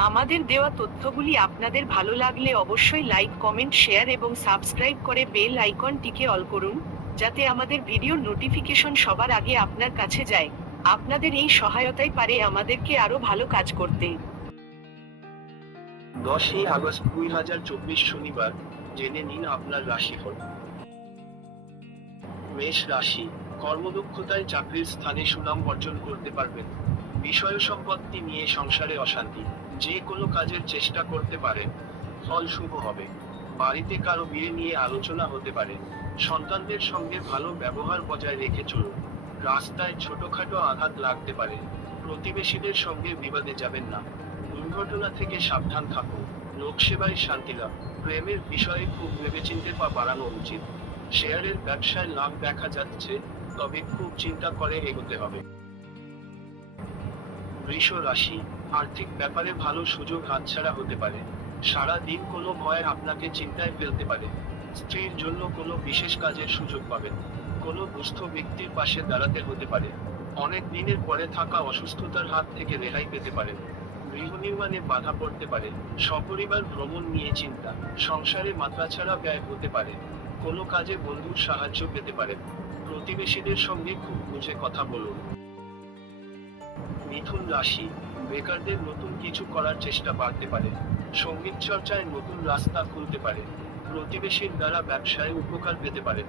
আমাদের দেওয়া তথ্যগুলি আপনাদের ভালো লাগলে অবশ্যই লাইক, কমেন্ট, শেয়ার এবং সাবস্ক্রাইব করে বেল আইকনটিকে অল করুন, যাতে আমাদের ভিডিওর নোটিফিকেশন সবার আগে আপনার কাছে যায়। আপনাদের এই সহায়তাই পারে আমাদেরকে আরো ভালো কাজ করতে। 10ই আগস্ট 2024 শনিবার, জেনে নিন আপনার রাশিফল। মেষ রাশি, কর্মদক্ষতায় চাকরির স্থানে সুনাম অর্জন করতে পারবেন। বিষয় সম্পত্তি নিয়ে সংসারে অশান্তি, যে কোনো কাজের চেষ্টা করতে পারেন, ফল শুভ হবে। বাড়িতে কারো বিয়ে নিয়ে আলোচনা হতে পারে। সন্তানদের সঙ্গে ভালো ব্যবহার বজায় রেখে চলুন। রাস্তায় ছোটখাটো আঘাত লাগতে পারে। প্রতিবেশীদের সঙ্গে বিবাদে যাবেন না। দুর্ঘটনা থেকে সাবধান থাকুন। লোকসেবায় শান্তি লাভ। প্রেমের বিষয়ে খুব ভেবেচিন্তে পা বাড়ানো উচিত। শেয়ারের ব্যবসায় লাভ দেখা যাচ্ছে, তবে খুব চিন্তা করে এগোতে হবে। বৃষ রাশি, আর্থিক ব্যাপারে ভালো সুযোগ হাতছাড়া হতে পারে। সারা দিন কোনো ভয় আপনাকে চিন্তায় ফেলতে পারে। স্ত্রীর জন্য কোনো বিশেষ কাজের সুযোগ পাবেন। কোনো দুস্থ ব্যক্তির পাশে দাঁড়াতে হতে পারে। অনেক দিনের পরে থাকা অসুস্থতার হাত থেকে রেহাই পেতে পারেন। গৃহ নির্মাণে বাধা পড়তে পারে। সপরিবার ভ্রমণ নিয়ে চিন্তা। সংসারে মাত্রাছাড়া ব্যয় হতে পারে। কোনো কাজে বন্ধুর সাহায্য পেতে পারেন। প্রতিবেশীদের সঙ্গে খুব বুঝে কথা বলুন। মিথুন রাশি, বেকারদের নতুন কিছু করার চেষ্টা বাড়তে পারে। সঙ্গীত চর্চায় নতুন রাস্তা খুলতে পারে। প্রতিবেশীর দ্বারা ব্যবসায় উপকার পেতে পারেন।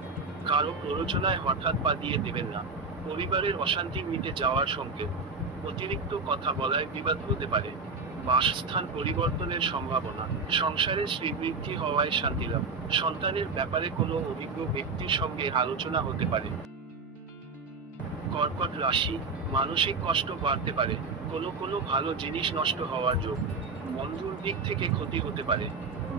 কারো প্ররোচনায় হঠাৎ পা দিয়ে দেবেন না। পরিবারের অশান্তি মিটে যাওয়ার সংকেত। অতিরিক্ত কথা বলায় বিবাদ হতে পারে। বাসস্থান পরিবর্তনের সম্ভাবনা। সংসারে শ্রীবৃদ্ধি হওয়ায় শান্তি লাভ। সন্তানের ব্যাপারে কোনো অভিজ্ঞ ব্যক্তির সঙ্গে আলোচনা হতে পারে। কর্কট রাশি, মানসিক কষ্ট বাড়তে পারে। কোনো ভালো জিনিস নষ্ট হওয়ার যোগ। বন্ধুর দিক থেকে ক্ষতি হতে পারে।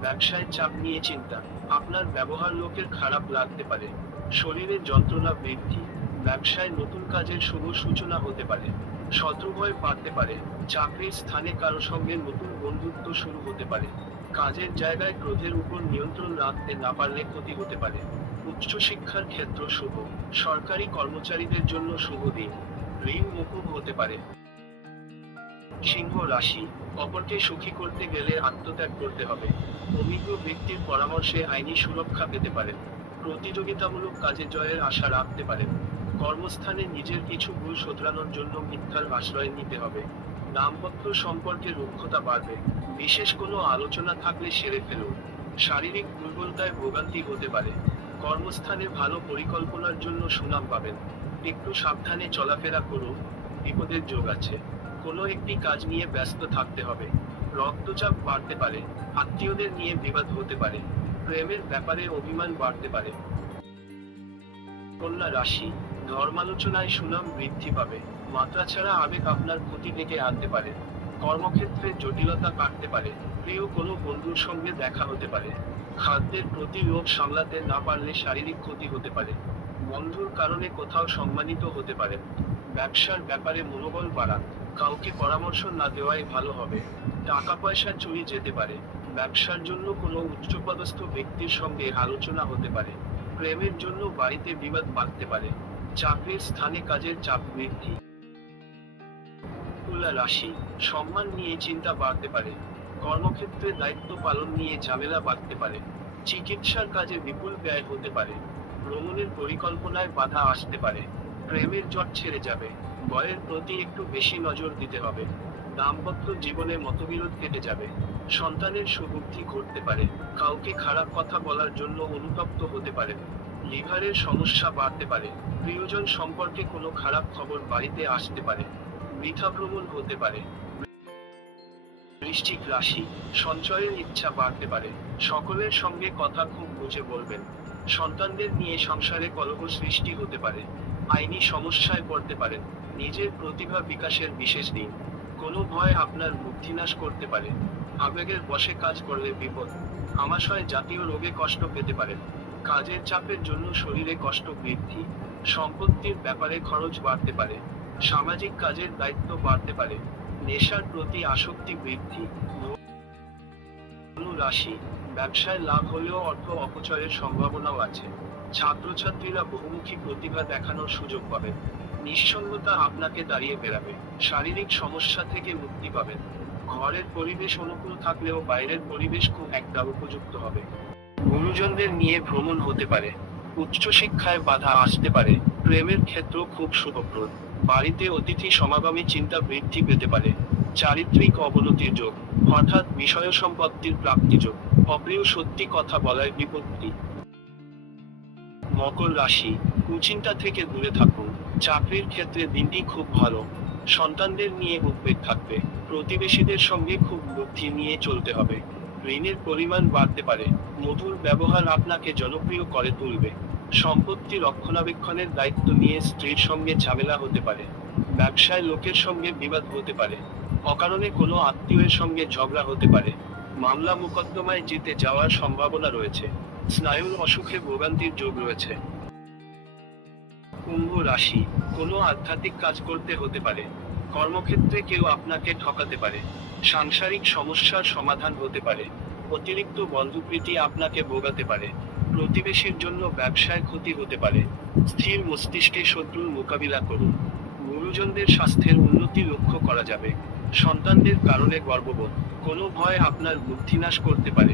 ব্যবসায় চাপ নিয়ে চিন্তা। আপনার ব্যবহার লোকের খারাপ লাগতে পারে। শরীরে যন্ত্রণা বৃদ্ধি। ব্যবসায় নতুন কাজের শুভ সূচনা হতে পারে। শত্রুভয় বাড়তে পারে। চাকরির স্থানে কারো সঙ্গে নতুন বন্ধুত্ব শুরু হতে পারে। কাজের জায়গায় ক্রোধের উপর নিয়ন্ত্রণ রাখতে না পারলে ক্ষতি হতে পারে। উচ্চশিক্ষার ক্ষেত্র শুভ। সরকারি কর্মচারীদের জন্য শুভ দিন। ঋণ মুকুব হতে পারে। সিংহ রাশি, অপরকে সুখী করতে গেলে আত্মত্যাগ করতে হবে। অভিজ্ঞ ব্যক্তির পরামর্শে আইনি সুরক্ষা পেতে পারেন। প্রতিযোগিতামূলক কাজে জয়ের আশা রাখতে পারেন। কর্মস্থানে নিজের কিছু ভুল শোধরানোর জন্য মিথ্যার আশ্রয় নিতে হবে। দাম্পত্য সম্পর্কে রুক্ষতা বাড়বে। বিশেষ কোনো আলোচনা থাকলে সেরে ফেলুন। শারীরিক দুর্বলতায় ভোগান্তি হতে পারে। কর্মস্থানে ভালো পরিকল্পনার জন্য সুনাম পাবেন। একটু সাবধানে চলাফেরা করুন, বিপদের যোগ আছে। কোনো একটি কাজ নিয়ে ব্যস্ত থাকতে হবে। রক্তচাপ বাড়তে পারে। আত্মীয়দের নিয়ে বিবাদ হতে পারে। প্রেমের ব্যাপারে অভিমান বাড়তে পারে। কন্যা রাশি, ধর্মালোচনায় সুনাম বৃদ্ধি পাবে। মাত্রাছাড়া আবেগ আপনার ক্ষতি ডেকে আনতে পারে। কর্মক্ষেত্রে জটিলতা কাটতে পারে। প্রিয় কোনো বন্ধুর সঙ্গে দেখা হতে পারে। খাদ্যের প্রতি লোভ সামলাতে না পারলে শারীরিক ক্ষতি হতে পারে। বন্ধুর কারণে কোথাও সম্মানিত হতে পারে। ব্যবসার ব্যাপারে মনোবল বাড়ান। কাউকে পরামর্শ না দেওয়াই ভালো হবে। টাকা পয়সা চুরি যেতে পারে। ব্যবসার জন্য কোনো উচ্চপদস্থ ব্যক্তির সঙ্গে আলোচনা হতে পারে। প্রেমের জন্য বাড়িতে বিবাদ বাঁধতে পারে। চাকরির স্থানে কাজের চাপ বৃদ্ধি। তুলা রাশি, সম্মান নিয়ে চিন্তা বাড়তে পারে। কর্মক্ষেত্রে দায়িত্ব পালন নিয়ে ঝামেলা বাড়তে পারে। চিকিৎসার কাজে বিপুল ব্যয় হতে পারে। ভ্রমণের পরিকল্পনায় বাধা আসতে পারে। প্রেমের জট ছেড়ে যাবে। বয়ের প্রতি একটু বেশি নজর দিতে হবে। দাম্পত্য জীবনে মতবিরোধ কেটে যাবে। সন্তানের সুবুদ্ধি ঘটতে পারে। কাউকে খারাপ কথা বলার জন্য অনুতপ্ত হতে পারে। লিভারের সমস্যা বাড়তে পারে। প্রিয়জন সম্পর্কে কোনো খারাপ খবর বাড়িতে আসতে পারে। বৃথা ভ্রমণ হতে পারে। বৃশ্চিক রাশি, সঞ্চয়ের ইচ্ছা বাড়তে পারে। সকলের সঙ্গে কথা খুব বুঝে বলবেন। সন্তানদের নিয়ে সংসারে কলহ সৃষ্টি হতে পারে। আইনি সমস্যায় পড়তে পারেন। নিজের প্রতিভা বিকাশের বিশেষ দিন। কোনো ভয় আপনার বুদ্ধিনাশ করতে পারে। আবেগের বশে কাজ করলে বিপদ। আমাশয় জাতীয় রোগে কষ্ট পেতে পারেন। কাজের চাপের জন্য শরীরে কষ্ট বৃদ্ধি। সম্পত্তির ব্যাপারে খরচ বাড়তে পারে। সামাজিক কাজের দায়িত্ব বাড়তে পারে। নেশার প্রতি আসক্তি বৃদ্ধি। ধনু রাশি, ব্যবসায় লাভ হলেও অর্থ অপচয়ের সম্ভাবনাও আছে। ছাত্রছাত্রীরা বহুমুখী প্রতিভা দেখানোর সুযোগ পাবেন। নিঃসঙ্গতা আপনাকে দাঁড়িয়ে বেড়াবে। শারীরিক সমস্যা থেকে মুক্তি পাবেন। ঘরের পরিবেশ অনুকূল থাকলেও বাইরের পরিবেশ খুব একটা উপযুক্ত হবে। গুরুজনদের নিয়ে ভ্রমণ হতে পারে। উচ্চশিক্ষায় বাধা আসতে পারে। প্রেমের ক্ষেত্র খুব শুভপ্রদ। বাড়িতে অতিথি সমাগমে চিন্তা বৃদ্ধি পেতে পারে। চারিত্রিক অবনতির যোগ। হঠাৎ বিষয় সম্পত্তির প্রাপ্তি যোগ। অপ্রিয় সত্যি কথা বলার বিপত্তি। মকর রাশি, কুচিন্তা থেকে দূরে থাকুন। চাকরির ক্ষেত্রে দিনটি খুব ভালো। সন্তানদের নিয়ে উদ্বেগ থাকবে। প্রতিবেশীদের সঙ্গে খুব বুদ্ধি নিয়ে চলতে হবে। ঋণের পরিমাণ বাড়তে পারে। মধুর ব্যবহার আপনাকে জনপ্রিয় করে তুলবে। সম্পত্তি রক্ষণাবেক্ষণের দায়িত্ব নিয়ে স্ত্রীর সঙ্গে ঝামেলা হতে পারে। ব্যবসায় লোকের সঙ্গে বিবাদ হতে পারে। অকারণে কোনো আত্মীয়ের সঙ্গে ঝগড়া হতে পারে। মামলা মোকদ্দমায় জিতে যাওয়ার সম্ভাবনা রয়েছে। স্নায়ুর অসুখে ভোগান্তির যোগ রয়েছে। কুম্ভ রাশি, কোনো আধ্যাত্মিক কাজ করতে হতে পারে। কর্মক্ষেত্রে কেউ আপনাকে ঠকাতে পারে। সাংসারিক সমস্যার সমাধান হতে পারে। অতিরিক্ত বন্ধুপ্রীতি আপনাকে ভোগাতে পারে। প্রতিবেশীর জন্য ব্যবসায় ক্ষতি হতে পারে। স্থির মস্তিষ্কে শত্রুর মোকাবিলা করুন। গুরুজনদের স্বাস্থ্যের উন্নতি লক্ষ্য করা যাবে। সন্তানদের কারণে গর্ববোধ। কোনো ভয় আপনার বুদ্ধিনাশ করতে পারে।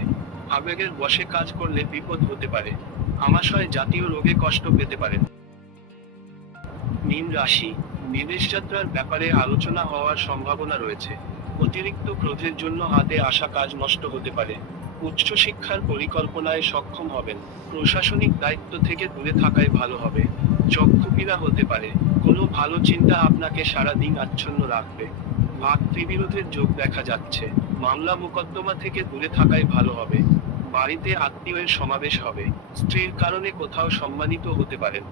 আবেগের বশে কাজ করলে বিপদ হতে পারে। আমাশয় জাতীয় রোগে কষ্ট পেতে পারেন। মীন রাশি, বিদেশ যাত্রার ব্যাপারে আলোচনা হওয়ার সম্ভাবনা রয়েছে। অতিরিক্ত ক্রোধের জন্য হাতে আসা কাজ নষ্ট হতে পারে। উচ্চশিক্ষার পরিকল্পনায় সক্ষম হবেন। প্রশাসনিক দায়িত্ব থেকে দূরে থাকাই ভালো হবে। চক্ষুপীড়া হতে পারে। কোনো ভালো চিন্তা আপনাকে সারাদিন আচ্ছন্ন রাখবে। ভাতৃবিরোধের যোগ দেখা যাচ্ছে। মামলা মোকদ্দমা থেকে দূরে থাকাই ভালো হবে। বাড়িতে আত্মীয়ের সমাবেশ হবে। স্ত্রীর কারণে কোথাও সম্মানিত হতে পারেন।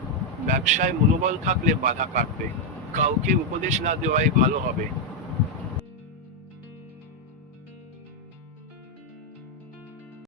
ব্যবসায় মনোবল থাকলে বাধা কাটবে। কাউকে উপদেশ না দেওয়াই ভালো হবে।